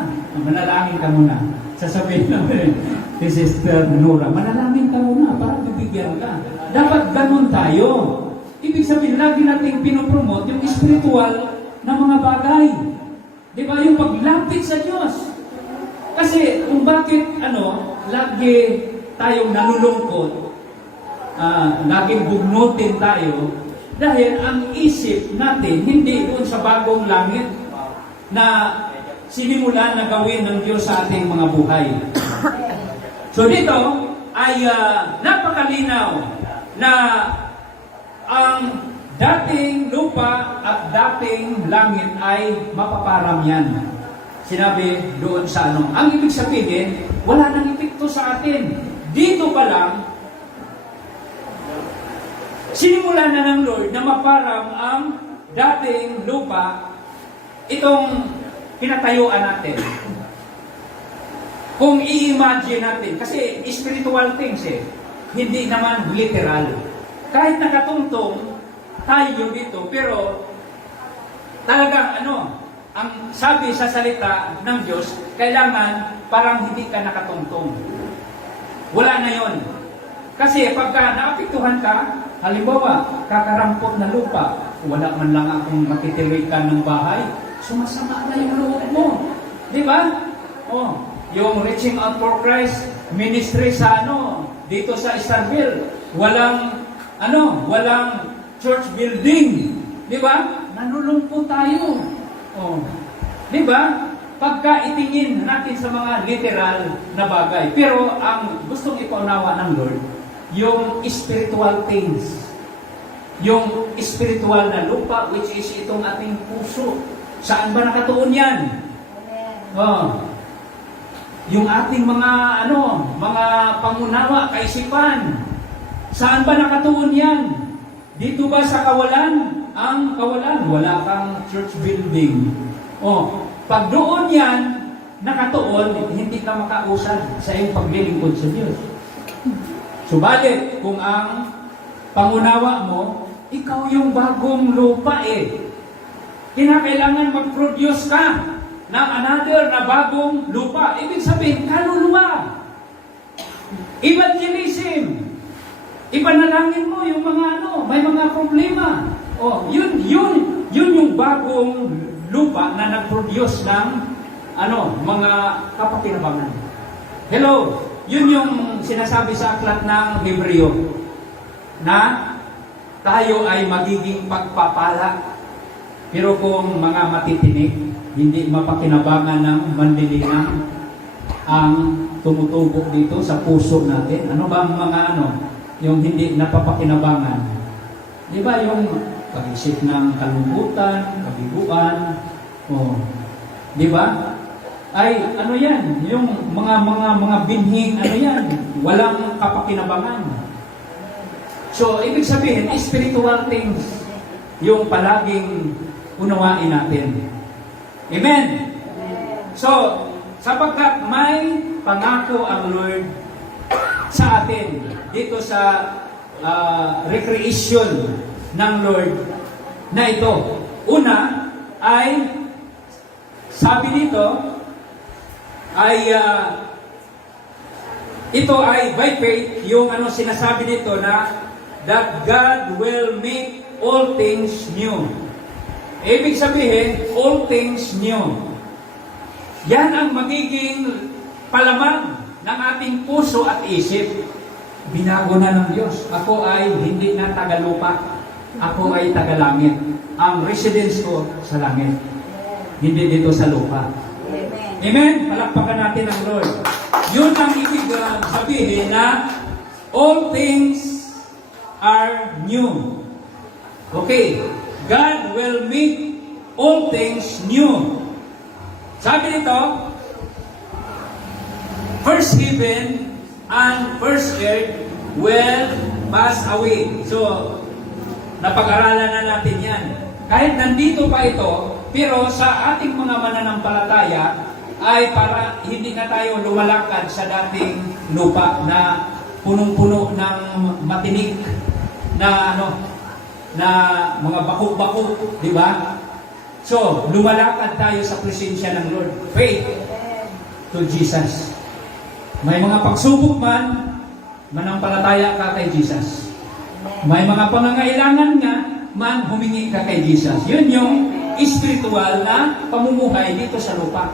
Manalangin ka muna. Sasabihin namin, si Sister Nora, manalangin ka muna para bibigyan ka. Dapat ganun tayo. Ibig sabihin, lagi nating pinopromote yung spiritual na mga bagay. Di ba? Yung paglapit sa Diyos. Kasi kung bakit lagi tayong nalulungkot, laging bugnutin tayo, dahil ang isip natin hindi doon sa bagong langit na sinimulan na gawin ng Diyos sa ating mga buhay. So dito ay napakalinaw na ang dating lupa at dating langit ay mapaparam yan. Sinabi doon sa Ang ibig sabihin, wala nang epekto sa atin. Dito pa lang, sinimulan na ng Lord na maparam ang dating lupa, itong pinatayuan natin. Kung i-imagine natin, kasi spiritual things hindi naman literal. Kahit nakatungtong tayo dito, pero talagang ang sabi sa salita ng Diyos, kailangan parang hindi ka nakatungtong. Wala na yon. Kasi pagka naapektuhan ka, halimbawa, kakarampot na lupa, wala man lang akong makitirikan ng bahay, sumasama na yung loob mo. Di ba? Yung Reaching Out for Christ ministry sa dito sa Starville, walang church building. Di ba? Nanulungkot tayo. Di ba? Pagka itingin natin sa mga literal na bagay. Pero ang gustong ipaunawa ng Lord, yung spiritual things. Yung spiritual na lupa, which is itong ating puso. Saan ba nakatuon yan? Yung ating mga pangunawa, kaisipan. Saan ba nakatuon yan? Dito ba sa kawalan? Ang kawalan, wala kang church building. Pag doon yan, nakatuon, hindi ka makausad sa iyong paglilingkod sa Diyos. Subalit, kung ang pangunawa mo, ikaw yung bagong lupa kinakailangan mag-produce ka ng another na bagong lupa. Ibig sabihin, kaluluwa. Evangelism. Ipanalangin mo yung mga may mga problema. Yun yung bagong lupa na nag-produce ng mga kapakinabangan. Hello, yun yung sinasabi sa aklat ng Hebreo na tayo ay magiging pagpapala. Pero kung mga matitinik, hindi mapakinabangan ng manlilinang ang tumutubo dito sa puso natin. Ano ba ang mga yung hindi napapakinabangan? Di ba yung pag-isip ng kalungkutan, kabiguan, di ba? Ay, yan? Yung mga binhing, yan? Walang kapakinabangan. So, ibig sabihin, spiritual things, yung palaging unawain natin. Amen? So, sapagkat may pangako ang Lord sa atin, dito sa recreation ng Lord na ito. Una, ay, sabi dito, ay ito ay by faith, yung sinasabi dito na that God will make all things new. Ibig sabihin, all things new. Yan ang magiging palaman ng ating puso at isip. Binago na ng Diyos. Ako ay hindi na tagalupa. Ako ay tagalangit. Ang residence ko sa langit. Hindi dito sa lupa. Amen? Palakpakan natin ang Lord. Yun ang ibig sabihin na all things are new. Okay. God will make all things new. Sabi nito, first heaven and first earth will pass away. So, napag-aralan na natin yan. Kahit nandito pa ito, pero sa ating mga mananampalataya, ay para hindi na tayo lumalakad sa dating lupa na punong-puno ng matinik na na mga bako-bako, di ba? So, lumalakad tayo sa presensya ng Lord. Faith to Jesus. May mga pagsubok man, manampalataya ka kay Jesus. May mga pangangailangan nga, man humingi ka kay Jesus. Yun yung spiritual na pamumuhay dito sa lupa.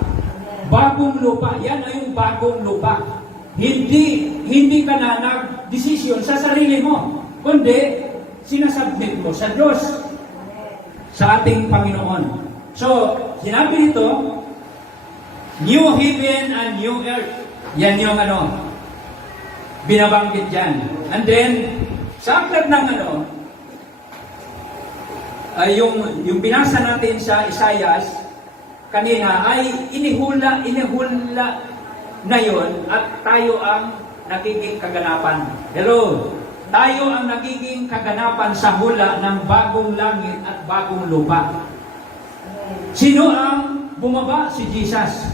Bagong lupa. Yan ay yung bagong lupa. Hindi ka na nag-desisyon sa sarili mo, kundi sinasubmit mo sa Diyos, sa ating Panginoon. So, sinabi dito, new heaven and new earth. Yan yung binabanggit dyan. And then, sa aklat ng yung binasa natin sa Isaiah kanina ay inihula na yon at tayo ang nagiging kaganapan. Hello? tayo ang nagiging kaganapan sa hula ng bagong langit at bagong lupa. Sino ang bumaba? Si Jesus.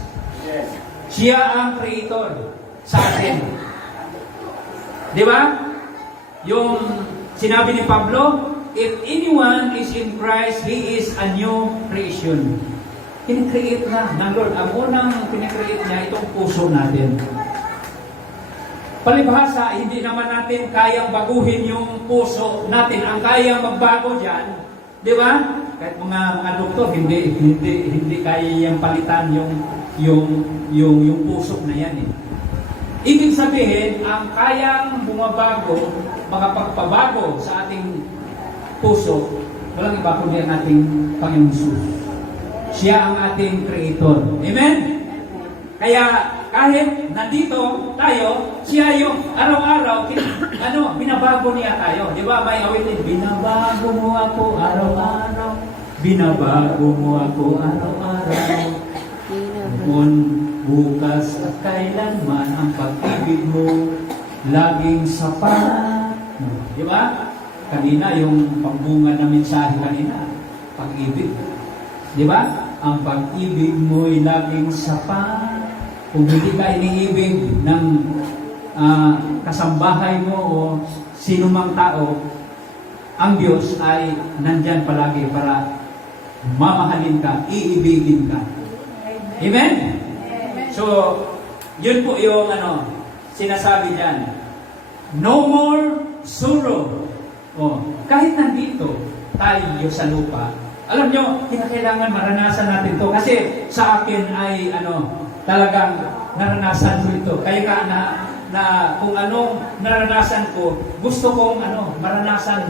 Siya ang creator sa atin. Di ba? Yung sinabi ni Pablo, if anyone is in Christ, he is a new creation. Kinikreate na ng Lord. Ang unang kinikreate niya, itong puso natin. Palibhasa, hindi naman natin kayang baguhin yung puso natin. Ang kayang magbago dyan, di ba? Kahit mga doktor, hindi kaya yung palitan yung puso na yan eh. Ibig sabihin, ang kayang bumabago, makapagpabago sa ating puso, walang iba kundi ang ating Panginoon Jesus. Siya ang ating creator. Amen? Kaya kahit nandito tayo, siya yung araw-araw, binabago niya tayo. Di ba? May awitin, binabago mo ako araw-araw. Binabago mo ako araw-araw. Noon, bukas at kailanman ang pag-ibig mo laging sapat. Di ba? Kanina, yung pambunga na mensahe kanina, pag-ibig. Di ba? Ang pag-ibig mo'y laging sapat. Kung hindi ka iniibig ng kasambahay mo o sino mang tao, ang Diyos ay nandyan palagi para mamahalin ka, iibigin ka. Amen? So, yun po yung sinasabi dyan. No more sorrow. Kahit nandito tayo sa lupa, alam nyo, kinakailangan maranasan natin to kasi sa akin ay talagang naranasan ko ito. Kaya ka na kung anong naranasan ko, gusto kong maranasan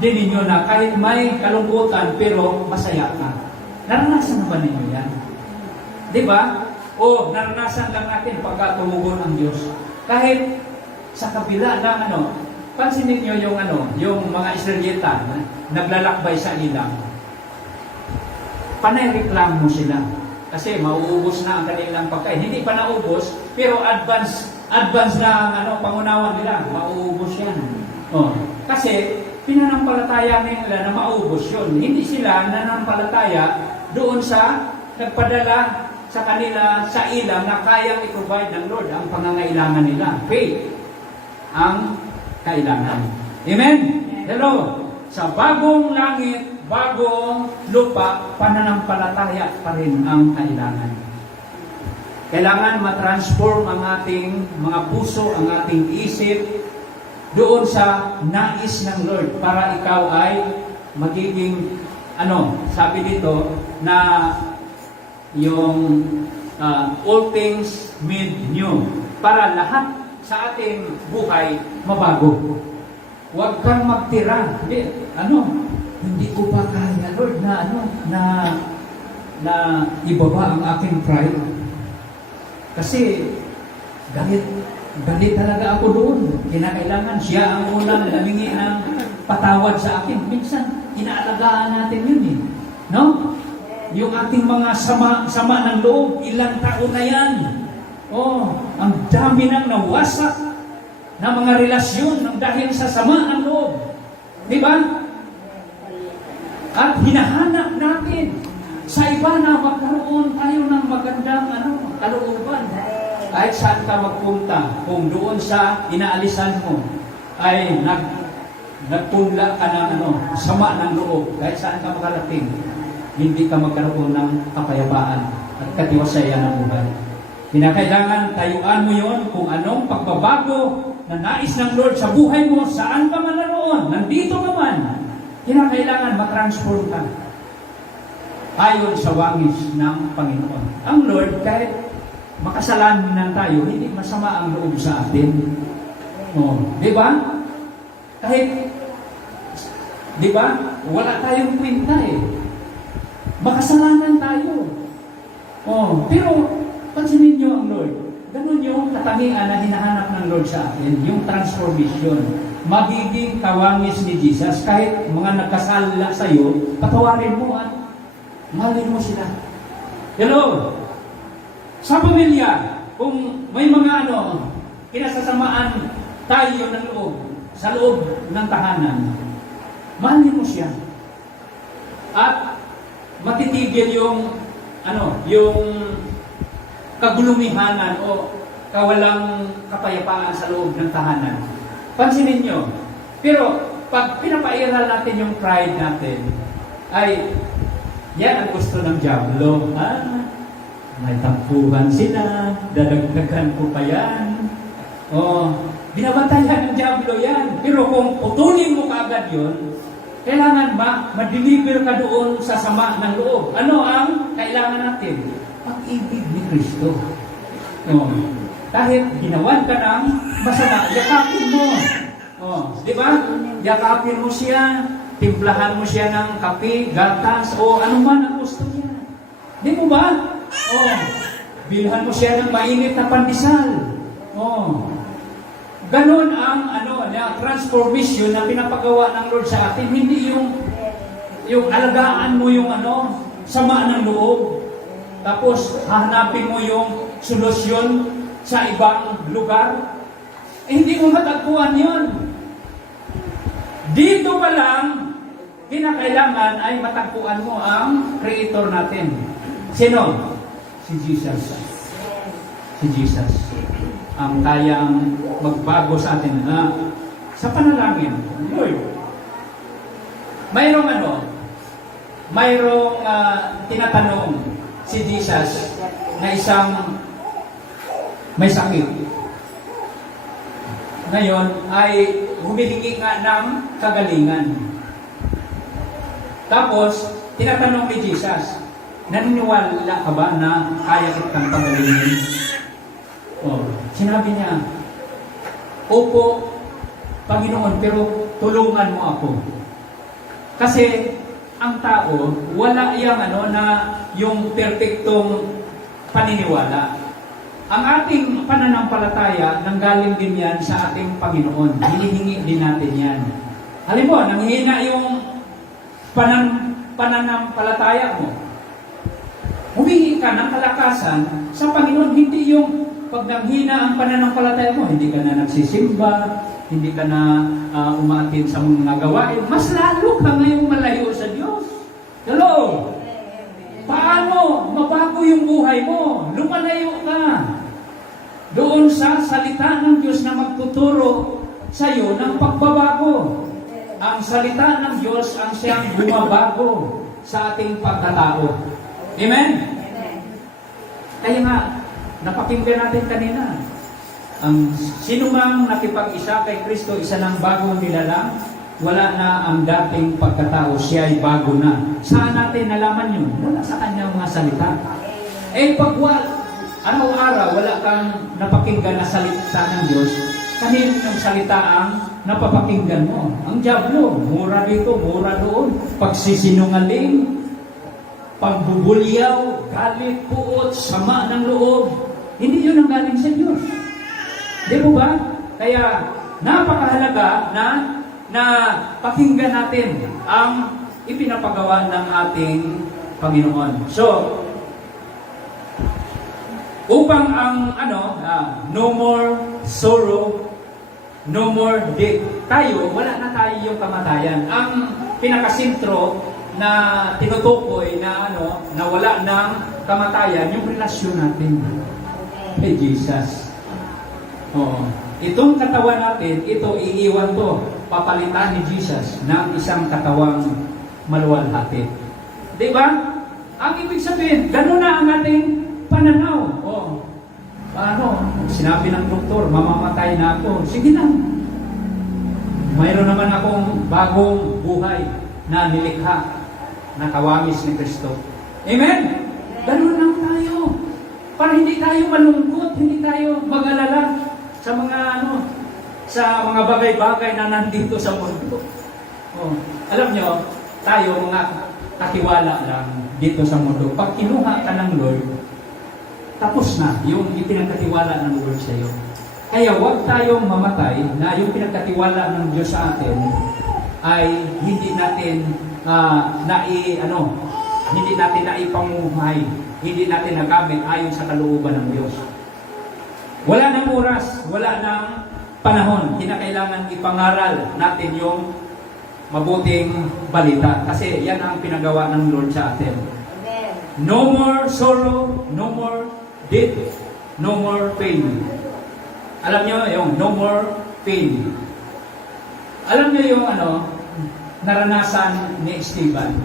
din ninyo na kahit may kalungkutan pero masaya ka. Naranasan na ba ninyo yan? Di ba? O naranasan lang natin pagka tumugon ang Diyos. Kahit sa kabila ng pansinin niyo yung mga Israelita naglalakbay sa ilang. Panay reklamo sila. Kasi mauubos na ang kanilang pagkain. Hindi pa naubos, pero advance na pangunawan nila. Mauubos yan. Kasi pinanampalataya nila na maubos yun. Hindi sila nananampalataya doon sa nagpadala sa kanila sa ilang na kayang i-provide ng Lord ang pangangailangan nila. Faith ang kailangan. Amen? Hello? Sa bagong langit, bagong lupa, pananampalataya pa rin ang kailangan. Kailangan matransform ang ating mga puso, ang ating isip doon sa nais ng Lord para ikaw ay magiging sabi dito na yung all things made new para lahat sa ating buhay mabago. Huwag kang magtira. Hindi ko pa kaya, Lord, na ibaba ang aking pride. Kasi galit talaga ako doon. Kinakailangan siya ang unang namingi ng patawad sa akin. Minsan, inaalagaan natin yun eh. No? Yung ating mga sama ng loob, ilang taon na yan. Ang dami nang nawasak na mga relasyon ng dahil sa sama ng loob. Di ba? At hinahanap natin sa iba na magkaroon tayo ng magandang kalooban. Kahit saan ka magpunta, kung doon sa inaalisan mo ay nagpunla ka ng sama ng loob, kahit saan ka makarating, hindi ka magkaroon ng kapayapaan at katiwasayan ng buhay. Kinakailangan tayuan mo yon kung anong pagbabago na nais ng Lord sa buhay mo, saan ka man naroon, nandito ka man, kinakailangan matransform ka ayon sa wangis ng Panginoon. Ang Lord, kahit makasalanan tayo, hindi masama ang loob sa atin. Di ba? Kahit, di ba, wala tayong kwenta eh. Makasalanan tayo. Pero, pansinin niyo ang Lord. Ganun yung katangian na hinahanap ng Lord sa atin, yung transformation. Magiging kawangis ni Jesus, kahit mga nagkasala sa iyo, patawarin mo at mahalin mo sila. Hello? Sa pamilya, kung may mga kinasasamaan tayo ng loob, sa loob ng tahanan, mahalin mo siya. At matitigil yung kagulumihanan o kawalang kapayapaan sa loob ng tahanan. Pansinin nyo. Pero pag pinapairal natin yung pride natin, ay yan ang gusto ng diablo. May tampuhan sila, dadagdagan ko pa yan. Binabantayan ng diablo yan. Pero kung putulin mo kaagad yun, kailangan ma-deliver ka doon sa sama ng loob. Ano ang kailangan natin? Pag-ibig ni Kristo. Kahit ginawan ka ng masama, yakapin mo. Di ba? Yakapin mo siya, timplahan mo siya ng kape, gatas, o anuman ang gusto niya. Di mo ba? Bilhan mo siya ng mainit na pandesal. Ganon ang transformation na pinapagawa ng Lord sa atin. Hindi yung alagaan mo yung sama ng loob. Tapos hahanapin mo yung solusyon sa ibang lugar. Hindi mo matagpuan yun. Dito pa lang, kinakailangan ay matagpuan mo ang Creator natin. Sino? Si Jesus. Si Jesus. Ang kayang magbago sa atin. Sa panalangin, Lord, mayroong tinatanong si Jesus na isang may sakit. Ngayon ay humihingi nga ng kagalingan. Tapos, tinatanong ni Jesus, naniniwala ka ba na kaya kitang pagalingin? Sinabi niya, opo, Panginoon, pero tulungan mo ako. Kasi ang tao, wala yung perfectong paniniwala. Ang ating pananampalataya, nanggaling din yan sa ating Panginoon. Hinihingi din natin yan. Halimbawa, nanghihina yung pananampalataya mo. Humingi ka ng kalakasan sa Panginoon, hindi yung pag nanghina ang pananampalataya mo, hindi ka na nagsisimba, hindi ka na umaatin sa mga gawain, mas lalo ka ngayong malayo sa Diyos. Hello? Paano mabago yung buhay mo? Lumalayo ka doon sa salita ng Diyos na magtuturo sa iyo ng pagbabago. Ang salita ng Diyos ang siyang bumabago sa ating pagkatao. Amen? Kaya nga, napakinggan natin kanina. Ang sinumang nakipag-isa kay Kristo, isa ng bagong nilalang, wala na ang dating pagkatao, siya ay bago na. Saan natin nalaman yun? Wala sa kanyang mga salita. Pag araw-araw wala kang napakinggan na salita ng Diyos, kanino ng salita ang napapakinggan mo? Ang diablo, mura dito, mura doon. Pagsisinungaling, pagbubulyaw, galit, puot, sama ng loob. Hindi yun ang galing sa Diyos. Di mo ba? Kaya napakahalaga na pakinggan natin ang ipinapagawa ng ating Panginoon. So, upang ang no more sorrow, no more death. Tayo, wala na tayo yung kamatayan. Ang pinakasintro na tinutukoy na wala ng kamatayan, yung relasyon natin kay Jesus. Itong katawan natin, ito iiwan to, papalitan ni Jesus ng isang katawang maluwalhati. Di ba? Ang ibig sabihin, gano'n na ang ating pananaw. Sinabi ng doktor, mamamatay na ako. Sige na. Mayroon naman akong bagong buhay na nilikha na kawangis ni Kristo. Amen? Gano'n lang tayo. Para hindi tayo malungkot, hindi tayo mag-alala sa mga bagay-bagay na nandito sa mundo. Alam nyo, tayo mga katiwala lang dito sa mundo. Pag kinuha ka ng Lord, tapos na yung ipinagkatiwala ng Lord sa iyo. Kaya huwag tayong mamatay na yung pinagkatiwala ng Diyos sa atin ay hindi natin hindi natin naipamuhay, hindi natin nagamit ayon sa kalooban ng Diyos. Wala nang oras, wala nang panahon, kinakailangan ipangaral natin yung mabuting balita. Kasi yan ang pinagawa ng Lord sa atin. Amen. No more sorrow, no more death, no more pain. Alam nyo yung no more pain. Alam nyo yung naranasan ni Esteban,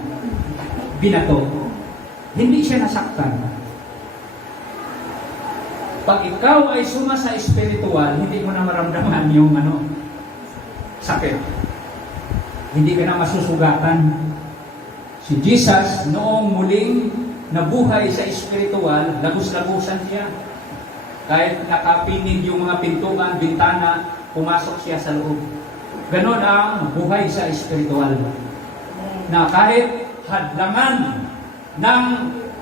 binato. Hindi siya nasaktan. Pag ikaw ay suma sa espiritual, hindi mo na maramdaman yung sakit. Hindi ka na masusugatan. Si Jesus, noong muling nabuhay sa espiritual, lagos-lagusan siya. Kahit nakapinig yung mga pintuan, bintana, pumasok siya sa loob. Ganon ang buhay sa espiritual. Na kahit hadlangan ng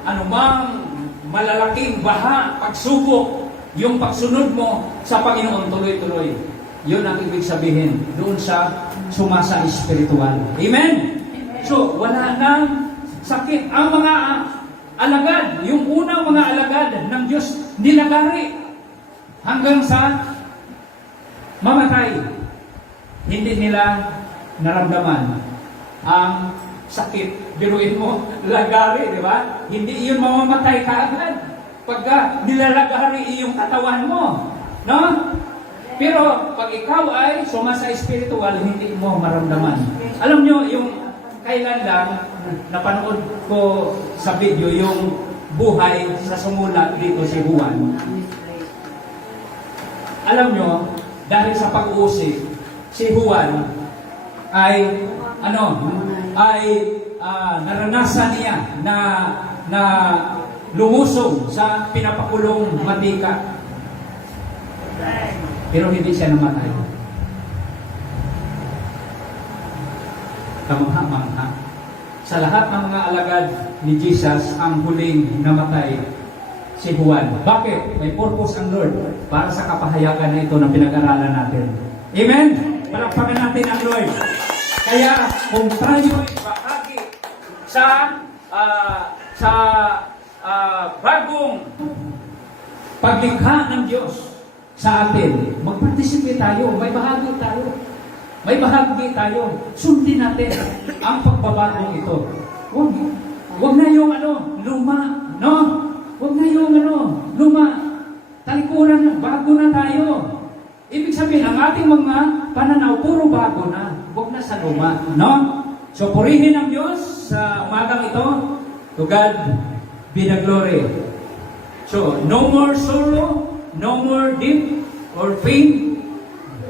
anumang malalaking baha, pagsubok, yung pagsunod mo sa Panginoon tuloy-tuloy. Yun ang ibig sabihin doon sa sumasa espiritual. Amen? So, wala nang sakit. Ang mga alagad, yung unang mga alagad ng Diyos, nilagari hanggang sa mamatay. Hindi nila naramdaman ang sakit. Biruin mo, lagari, di ba? Hindi iyon mamamatay ka agad. Pagka nilalagari iyong katawan mo. No? Pero pag ikaw ay sumasa espiritual, hindi mo maramdaman. Alam nyo, yung kailan lang, napanood ko sa video, yung buhay sa sumulat dito si Juan. Alam nyo, dahil sa pag-uusig, si Juan ay naranasan niya na lumusong sa pinapakulong matika. Pero hindi siya namatay. Kamangha-mangha. Sa lahat ng mga alagad ni Jesus, ang huling namatay si Juan. Bakit? May purpose ang Lord para sa kapahayagan na ito na pinag-aralan natin. Amen? Palakpakan natin ang Lord. Kaya kung tayo ay bahagi sa bagong paglikha ng Diyos sa atin, mag-participate tayo, may bahagi tayo. May bahagi tayo. Sundin natin ang pagbabagong ito. Huwag na yung luma, no? Huwag na yung luma. Talikuran, bago na tayo. Ibig sabihin, ang ating mga pananaw, puro bago na. Huwag na sa luma, no? So, purihin ang Diyos sa umagang ito. To God be the glory. So, no more sorrow, no more death or pain.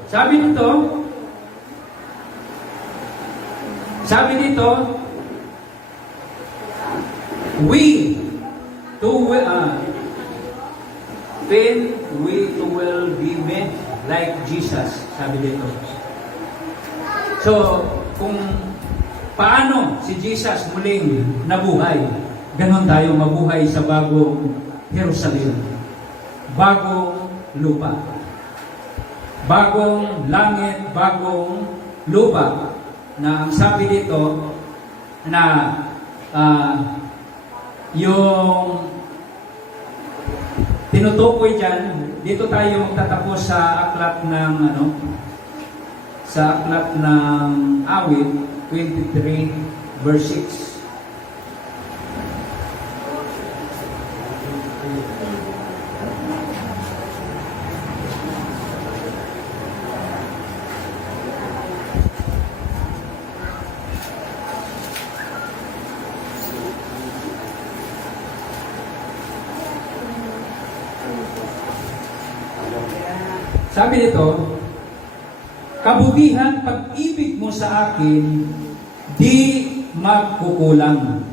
Sabi dito, we will be made like Jesus. Sabi dito. So, kung paano si Jesus muling nabuhay, ganon tayo mabuhay sa bagong Jerusalem. Bagong lupa. Bagong langit, bagong lupa. Na ang sabi dito na yung tinutukoy dyan, dito tayo magtatapos sa aklat ng awit 23 verse 6. Sabi nito, kabutihan pag-ibig mo sa akin, di magkukulang.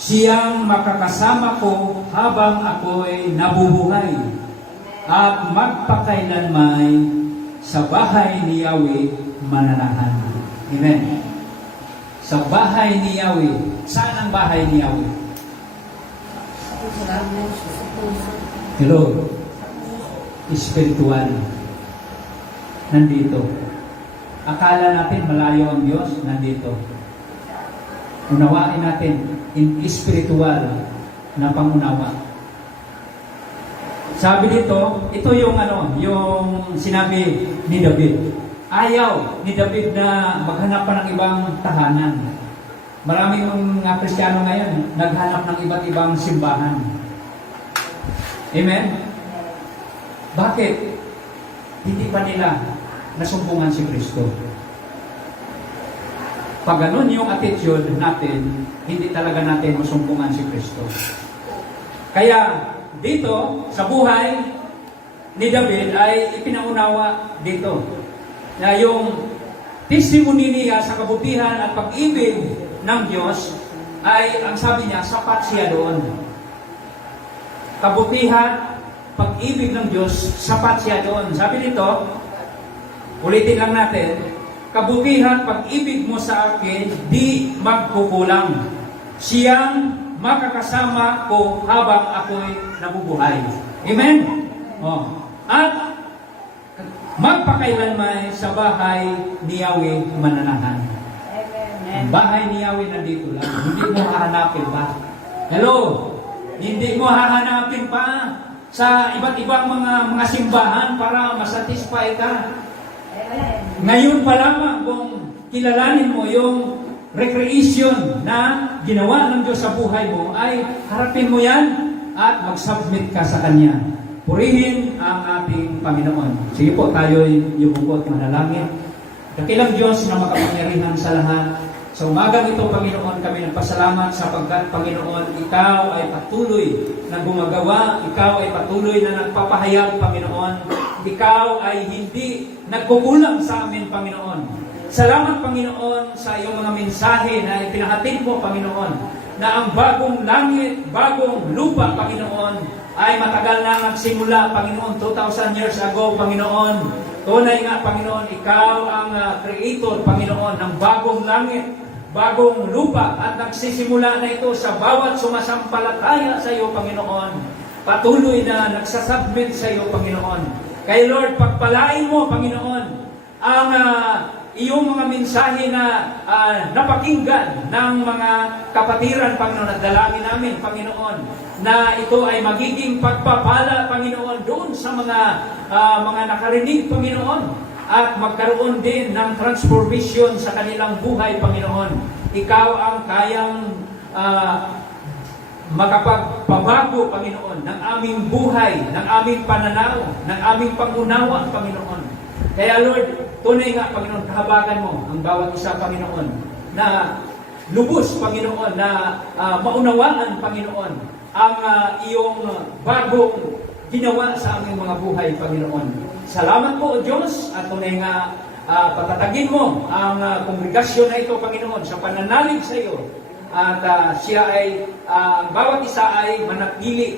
Siyang makakasama ko habang ako'y nabubuhay at magpakailanmay sa bahay ni Yahweh mananahan. Amen. Sa bahay ni Yahweh. Saan ang bahay ni Yahweh? Hello. Espiritual. Nandito. Akala natin malayo ang Diyos, nandito. Unawain natin in espiritual na pangunawa. Sabi dito, ito yung ano, yung sinabi ni David. Ayaw ni David na maghanap pa ng ibang tahanan. Maraming mga Kristiyano ngayon naghanap ng iba't ibang simbahan. Amen? Bakit? Hindi pa nila nasumpungan si Kristo. Pag ganun yung attitude natin, hindi talaga natin masumpungan si Kristo. Kaya dito, sa buhay ni David ay ipinaunawa dito na yung testimony niya sa kabutihan at pag-ibig ng Diyos ay, ang sabi niya, sapat siya doon. Kabutihan, pag-ibig ng Diyos, sapat siya doon. Sabi dito, ulitin lang natin, kabutihan, pag-ibig mo sa akin, di magkukulang. Siyang makakasama ko habang ako'y nabubuhay. Amen? Oh. At magpakailanman sa bahay ni Yahweh mananahan. Ang bahay ni Yahweh nandito lang. Hindi mo hahanapin pa. Hello? Hindi mo hahanapin pa sa iba't ibang mga simbahan para masatisfy ka. Ngayon pa lamang kung kilalanin mo yung recreation na ginawa ng Diyos sa buhay mo, ay harapin mo yan at mag-submit ka sa Kanya. Purihin ang ating Panginoon. Sige po, tayo'y yumukot manalangin. Dakilang Diyos na makapangyarihan sa lahat. Sa umagang ito, Panginoon, kami nagpasalamat sapagkat, Panginoon, Ikaw ay patuloy na gumagawa, Ikaw ay patuloy na nagpapahayag, Panginoon. Ikaw ay hindi nagkukulang sa amin, Panginoon. Salamat, Panginoon, sa iyong mga mensahe na ipinahatid mo, Panginoon, na ang bagong langit, bagong lupa, Panginoon, ay matagal na nagsimula, Panginoon, 2,000 years ago, Panginoon. Tunay nga, Panginoon, Ikaw ang creator, Panginoon, ng bagong langit, bagong lupa, at nagsisimula na ito sa bawat sumasampalataya sa iyo, Panginoon. Patuloy na nagsasubmit sa iyo, Panginoon. Kaya Lord, pagpalain mo, Panginoon, ang iyong mga mensahe na napakinggan ng mga kapatiran, Panginoon, at dalangin namin, Panginoon, na ito ay magiging pagpapala, Panginoon, doon sa mga nakarinig, Panginoon, at magkaroon din ng transformation sa kanilang buhay, Panginoon. Ikaw ang kayang makapagpabago, Panginoon, ng aming buhay, ng aming pananaw, ng aming pangunawa, Panginoon. Kaya Lord, tunay nga, Panginoon, kahabagan mo ang bawat isa, Panginoon, na lubos, Panginoon, na maunawaan, Panginoon, ang iyong bagong ginawa sa aming mga buhay, Panginoon. Salamat po, O Diyos, at tunay nga patatagin mo ang kongregasyon na ito, Panginoon, sa pananalig sa iyo. At siya ay, bawat isa ay manatili